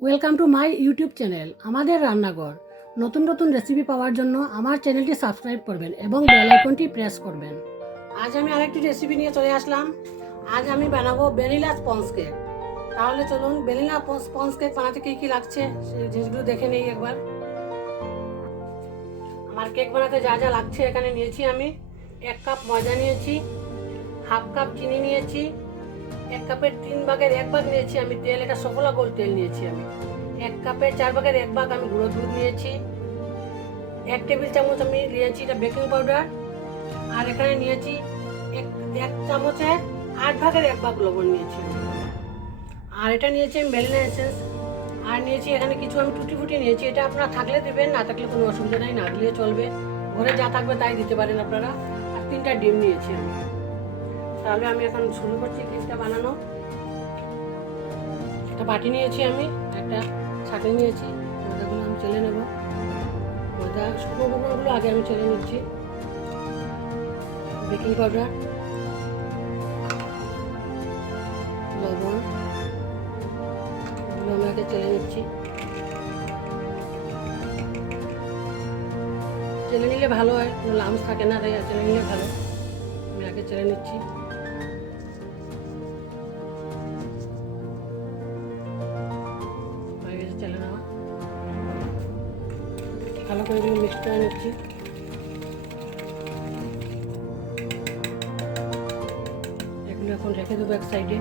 Welcome to my YouTube channel আমাদের রান্নাঘর। নতুন নতুন রেসিপি পাওয়ার জন্য আমার চ্যানেলটি সাবস্ক্রাইব করবেন এবং বেল আইকনটি প্রেস করবেন। আজ আমি আরেকটি রেসিপি নিয়ে চলে আসলাম। আজ আমি বানাবো ভ্যানিলা স্পঞ্জ কেক। তাহলে চলুন ভ্যানিলা স্পঞ্জ কেক বানাতে কী কী লাগছে সেই জিনিসগুলো দেখে নিই একবার। আমার কেক বানাতে যা যা লাগছে এখানে নিয়েছি আমি 1 কাপ ময়দা নিয়েছি, হাফ কাপ চিনি নিয়েছি, 1 কাপের 3 ভাগের 1 ভাগ নিয়েছি আমি তেল, এটা সফলা গোল্ড তেল নিয়েছি আমি। 1 কাপের 4 ভাগের 1 ভাগ আমি গুঁড়ো দুধ নিয়েছি। 1 টেবিল চামচ আমি নিয়েছি এটা বেকিং পাউডার। আর এখানে নিয়েছি 1 চামচের 8 ভাগের 1 ভাগ লবণ নিয়েছি। আর এটা নিয়েছি আমি ভ্যানিলা এসেন্স। আর নিয়েছি এখানে কিছু আমি টুটি ফুটি নিয়েছি, এটা আপনারা থাকলে দেবেন, না থাকলে কোনো অসুবিধা নেই, না দিলেও চলবে। ঘরে যা থাকবে তাই দিতে পারেন আপনারা। আর 3টা ডিম নিয়েছি আমি। তাহলে আমি এখন শুরু করছি কেকটা বানানো। একটা বাটি নিয়েছি আমি, একটা ছাঁকনি নিয়েছি, ময়দাগুলো আমি চেলে নেব। ময়দা শুকনো উপকরণগুলো আগে আমি চেলে নিচ্ছি। বেকিং পাউডার, লবণ, এগুলো আমি আগে চেলে নিচ্ছি। চেলে নিলে ভালো হয়, কোনো লামস থাকে না, তাই চেলে নিলে ভালো। আমি আগে চেলে নিচ্ছি। চেলে নেওয়া ভালো করে এগুলো মিক্স করে নিচ্ছি। এগুলো এখন রেখে দেবো এক সাইডে।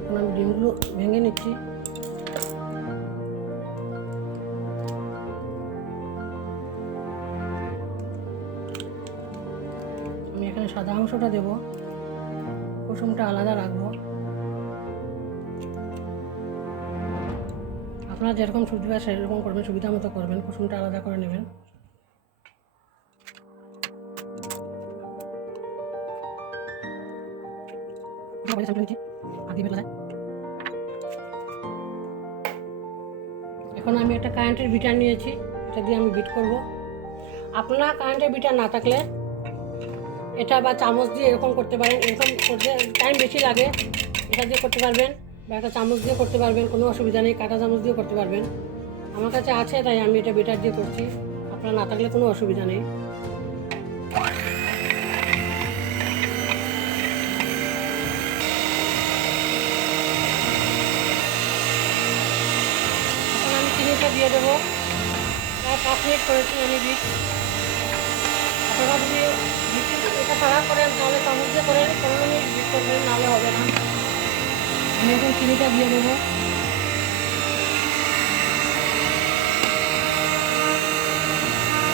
এখন আমি ডিমগুলো ভেঙে নিচ্ছি। আমি এখানে সাদা অংশটা দেবো, কুসুমটা আলাদা রাখবো। আপনারা যেরকম সুবিধা সেরকম করবেন, সুবিধা মতো করবেন, কুসুমটা আলাদা করে নেবেন। এখন আমি একটা কারেন্টের বিটার নিয়েছি, এটা দিয়ে আমি বিট করব। আপনারা কারেন্টের বিটার না থাকলে এটা বা চামচ দিয়ে এরকম করতে পারেন, এরকম করতে টাইম বেশি লাগে, এটা দিয়ে করতে পারবেন, বা একটা চামচ দিয়ে করতে পারবেন, কোনো অসুবিধা নেই, কাঁটা চামচ দিয়ে করতে পারবেন। আমার কাছে আছে তাই আমি এটা বিটার দিয়ে করছি, আপনারা না থাকলে কোনো অসুবিধা নেই। এখন আমি চিনিটা দিয়ে দেবো। প্রায় 5 মিনিট করেছি আমি বিট। আপনারা যদি এটা ছাড়া করেন তাহলে চামচ দিয়ে করেন, 15 মিনিট বিট করবেন, নাহলে হবে না। আমি এখন চিনিটা দিয়ে দেবো।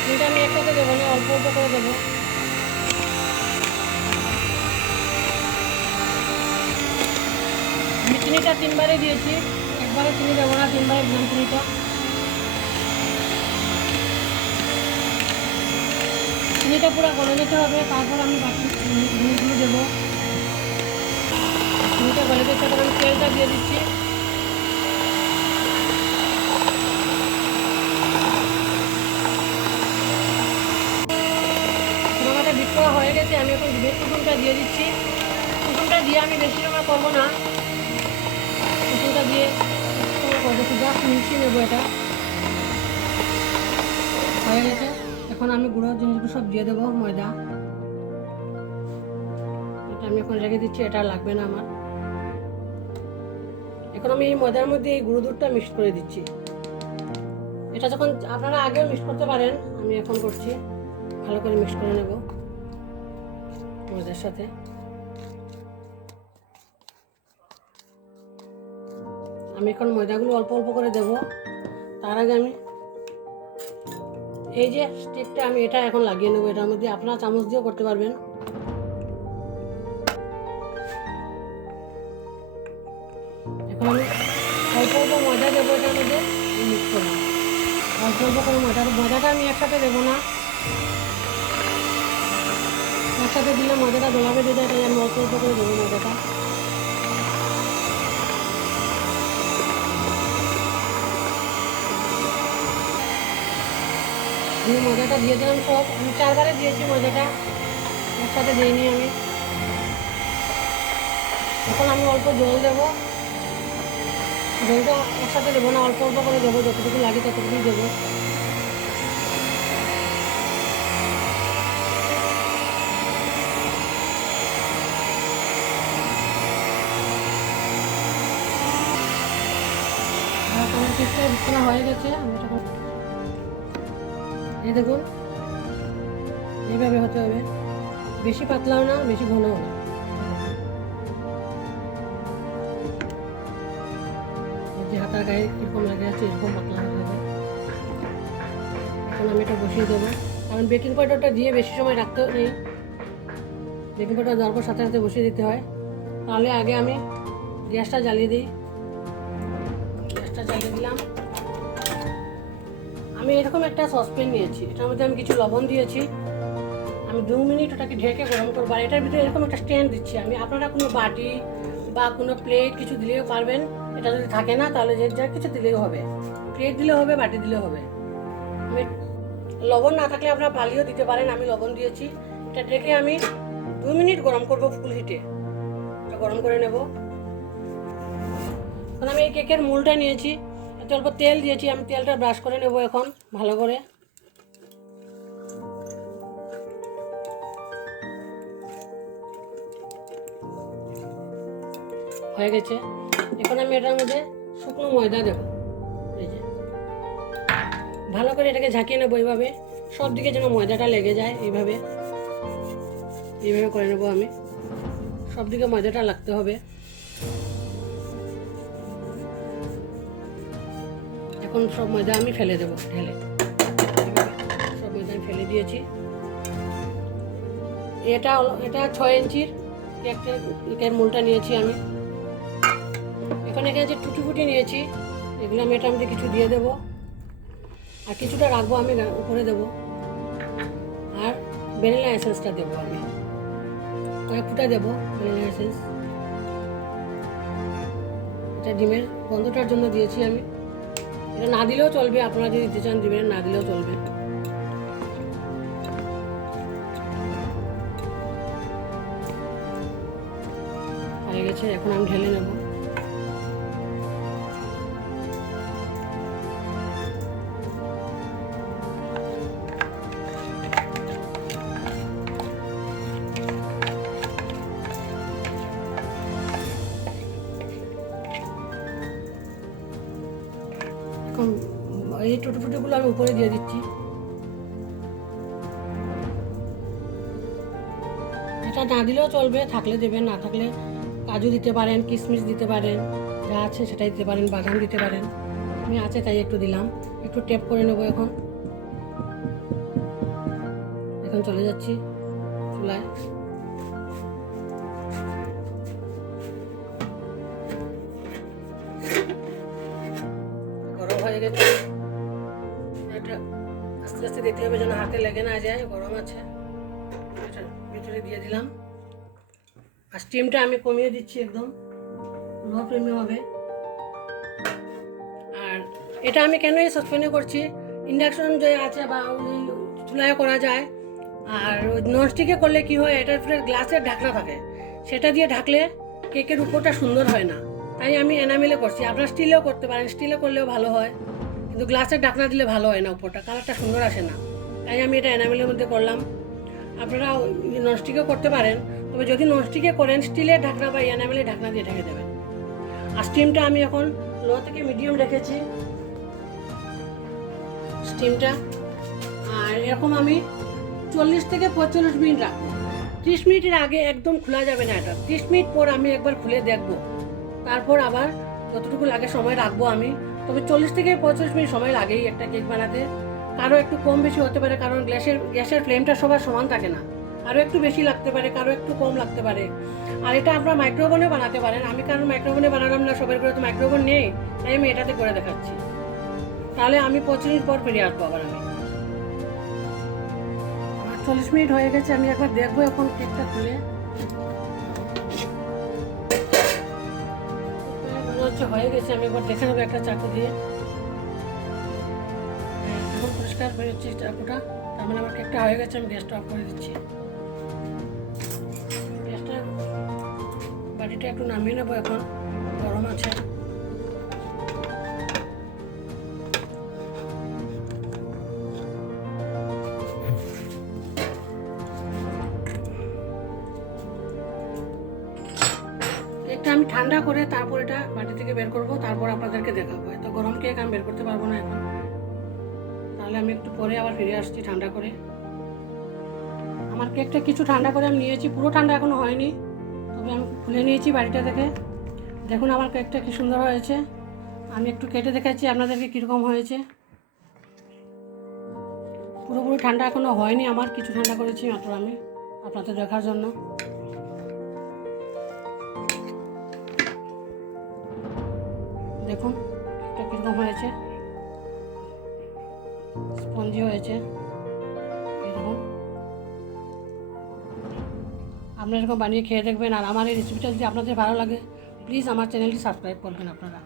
চিনিটা আমি একসাথে দেবো না, অল্প অল্প করে দেবো। আমি চিনিটা 3বারে দিয়েছি, একবারে চিনি দেবো না, 3বারে দিলাম চিনিটা। চিনিটা পুরো গলে যেতে হবে, তারপর আমি বাকি জিনিসগুলো দেবো। চিনিটা গলে যেতে হবে, আমি তেলটা দিয়ে দিচ্ছি। আমাদের বিট করা হয়ে গেছে, আমি এখন দুধের কুসুমটা দিয়ে দিচ্ছি। কুসুমটা দিয়ে আমি বেশি সময় করবো না, কুসুমটা দিয়ে সময় করবো, জাস্ট মিশিয়ে নেবো। এটা হয়ে গেছে। এখন আমি গুঁড়ো জিনিসগুলো সব দিয়ে দেবো। ময়দা এটা আমি এখন রেখে দিচ্ছি, এটা লাগবে না আমার। এখন আমি এই ময়দার মধ্যে এই গুঁড়ো দুধটা মিক্স করে দিচ্ছি। এটা যখন আপনারা আগেও মিক্স করতে পারেন, আমি এখন করছি। ভালো করে মিক্স করে নেব ময়দার সাথে। আমি এখন ময়দাগুলো অল্প অল্প করে দেব। তার আগে আমি এই যে স্টিকটা আমি এটা এখন লাগিয়ে নেবো এটার মধ্যে, আপনারা চামচ দিয়েও করতে পারবেন। এখন আমি অল্প অল্প ময়দা দেবো এটার মধ্যে, মিক্স করবো অল্প অল্প করে। ময়দাটা আমি একসাথে দেবো না, একসাথে দিলে ময়দাটা দোলা বেঁধে যায়, তাই আমি অল্প অল্প করে দেবো ময়দাটা। আমি ময়দাটা দিয়ে দিলাম সব, আমি 4বারে দিয়েছি ময়দাটা, একসাথে দিইনি আমি। এখন আমি অল্প জল দেবো। জলটা একসাথে দেবো না, অল্প অল্প করে দেবো, যতটুকু লাগে ততটুকুই দেবো। আমার কেকটা বিছানা হয়ে গেছে। আমি এই দেখুন, এইভাবে হতে হবে, বেশি পাতলাও না বেশি ঘনও না। যে হাতার গায়ে এরকম লাগে আছে এরকম পাতলা হয়ে যাবে। এখন আমি এটা বসিয়ে দেবো, কারণ বেকিং পাউডারটা দিয়ে বেশি সময় রাখতে নেই। বেকিং পাউডার দেওয়ার পর সাথে সাথে বসিয়ে দিতে হয়। তাহলে আগে আমি গ্যাসটা জ্বালিয়ে দিই। গ্যাসটা জ্বালিয়ে দিলাম। আমি এরকম একটা সসপ্যান নিয়েছি, এটার মধ্যে আমি কিছু লবণ দিয়েছি। আমি 2 মিনিট ওটাকে ঢেকে গরম করবো। আর এটার ভিতরে এরকম একটা স্ট্যান্ড দিচ্ছি আমি। আপনারা কোনো বাটি বা কোনো প্লেট কিছু দিলেও পারবেন। এটা যদি থাকে না তাহলে যে যা কিছু দিলেও হবে, প্লেট দিলেও হবে, বাটি দিলেও হবে। আমি লবণ না থাকলে আপনারা বালিও দিতে পারেন, আমি লবণ দিয়েছি। এটা ঢেকে আমি 2 মিনিট গরম করবো ফুল হিটে। এটা গরম করে নেব। এখন আমি এই কেকের মোলটা নিয়েছি, এতে অল্প তেল দিয়েছি। আমি তেলটা ব্রাশ করে নেব এখন ভালো করে। হয়ে গেছে। এখন আমি এটার মধ্যে শুকনো ময়দা দেবো। এই যে ভালো করে এটাকে ঝাঁকিয়ে নেবো এইভাবে, সব দিকে যেন ময়দাটা লেগে যায়। এইভাবে করে নেবো আমি, সব দিকে ময়দাটা লাগতে হবে। এখন সব ময়দা আমি ফেলে দেবো ঢেলে। সব ময়দা আমি ফেলে দিয়েছি। এটা 6 ইঞ্চির কেকের মোলটা নিয়েছি আমি। এখন এখানে যে টুটি ফুটি নিয়েছি, এগুলো আমি এটার মধ্যে কিছু দিয়ে দেবো, আর কিছুটা রাখবো আমি উপরে দেবো। আর ভ্যানিলা এসেন্সটা দেবো আমি, কয়েক ফুটা দেবো ভ্যানিলা এসেন্স। এটা ডিমের গন্ধটার জন্য দিয়েছি আমি। এটা না দিলেও চলবে, আপনারা যদি দিতে চান দিবেন, না দিলেও চলবে। হয়ে গেছে। এখন আমি ঢেলে নেব। এখন এই টুটি ফুটিগুলো আমি উপরে দিয়ে দিচ্ছি। এটা না দিলেও চলবে, থাকলে দেবেন, না থাকলে কাজু দিতে পারেন, কিশমিশ দিতে পারেন, যা আছে সেটাই দিতে পারেন, বাদাম দিতে পারেন। আমি আছে তাই একটু দিলাম। একটু টেপ করে নেবো এখন। এখন চলে যাচ্ছি চুলায়। গরম হয়ে গেছে। এটা আস্তে আস্তে দিতে হবে যেন হাতে লেগে না যায়, গরম আছে। এটা ভিতরে দিয়ে দিলাম। আর স্টিমটা আমি কমিয়ে দিচ্ছি, একদম লো ফ্লেমে হবে। আর এটা আমি কেন এই সসপ্যানে করছি, ইন্ডাকশন যে আছে বা ওই চুলায় করা যায়। আর ননস্টিকে করলে কি হয়, এটার উপরে গ্লাসের ঢাকনা থাকে, সেটা দিয়ে ঢাকলে কেকের উপরটা সুন্দর হয় না। তাই আমি এনামেলে করছি। আপনারা স্টিলেও করতে পারেন, স্টিলে করলেও ভালো হয়, কিন্তু গ্লাসের ঢাকনা দিলে ভালো হয় না, উপরটা কালারটা সুন্দর আসে না। তাই আমি এটা এনামেলের মধ্যে করলাম। আপনারা ননস্টিকেও করতে পারেন, তবে যদি ননস্টিকে করেন স্টিলের ঢাকনা বা এনামেলের ঢাকনা দিয়ে ঢেকে দেবেন। আর স্টিমটা আমি এখন লো থেকে মিডিয়াম রেখেছি স্টিমটা। আর এরকম আমি 40 থেকে 45 মিনিট রাখবো। 30 মিনিটের আগে একদম খোলা যাবে না এটা। 30 মিনিট পর আমি একবার খুলে দেখবো, তারপর আবার যতটুকু লাগে সময় রাখবো আমি। তবে 40 থেকে 45 মিনিট সময় লাগেই একটা কেক বানাতে। কারো একটু কম বেশি হতে পারে, কারণ গ্যাসের ফ্লেমটা সবার সমান থাকে না। কারো একটু বেশি লাগতে পারে, কারো একটু কম লাগতে পারে। আর এটা আপনারা মাইক্রোওভেনে বানাতে পারেন। আমি কারণ মাইক্রোওভেনে বানালাম না, সবার করে তো মাইক্রোওভেন নেই, তাই আমি এটাতে করে দেখাচ্ছি। তাহলে আমি 25 মিনিট পর ফিরে আসবো আবার। আমি 40 মিনিট হয়ে গেছে, আমি একবার দেখবো এখন কেকটা খুলে। মনে হচ্ছে হয়ে গেছে, আমি একবার দেখে নেবো একটা চাকু দিয়ে। এখন পরিষ্কার হয়ে যাচ্ছে চাকুটা, তার মানে আমার কেকটা হয়ে গেছে। আমি গ্যাসটা অফ করে দিচ্ছি। গ্যাসটা বাটিটা একটু নামিয়ে নেবো, এখন গরম আছে। ঠান্ডা করে তারপর এটা বাটি থেকে বের করব, তারপর আপনাদেরকে দেখাবো। এত গরম কেক আমি বের করতে পারবো না এখন, তাহলে আমি একটু পরে আবার ফিরে আসছি ঠান্ডা করে। আমার কেকটা কিছু ঠান্ডা করে আমি নিয়েছি, পুরো ঠান্ডা এখনো হয়নি, তবে আমি খুলে নিয়েছি বাড়িটা থেকে। দেখুন আমার কেকটা কি সুন্দর হয়েছে। আমি একটু কেটে দেখাচ্ছি আপনাদেরকে কীরকম হয়েছে। পুরোপুরি ঠান্ডা এখনো হয়নি আমার, কিছু ঠান্ডা করেছি মাত্র আমি আপনাদের দেখার জন্য। দেখুন কেকটা কীরকম হয়েছে, স্পঞ্জি হয়েছে এরকম। আপনারা এরকম বানিয়ে খেয়ে দেখবেন। আর আমার এই রেসিপিটা যদি আপনাদের ভালো লাগে, প্লিজ আমার চ্যানেলটি সাবস্ক্রাইব করবেন আপনারা।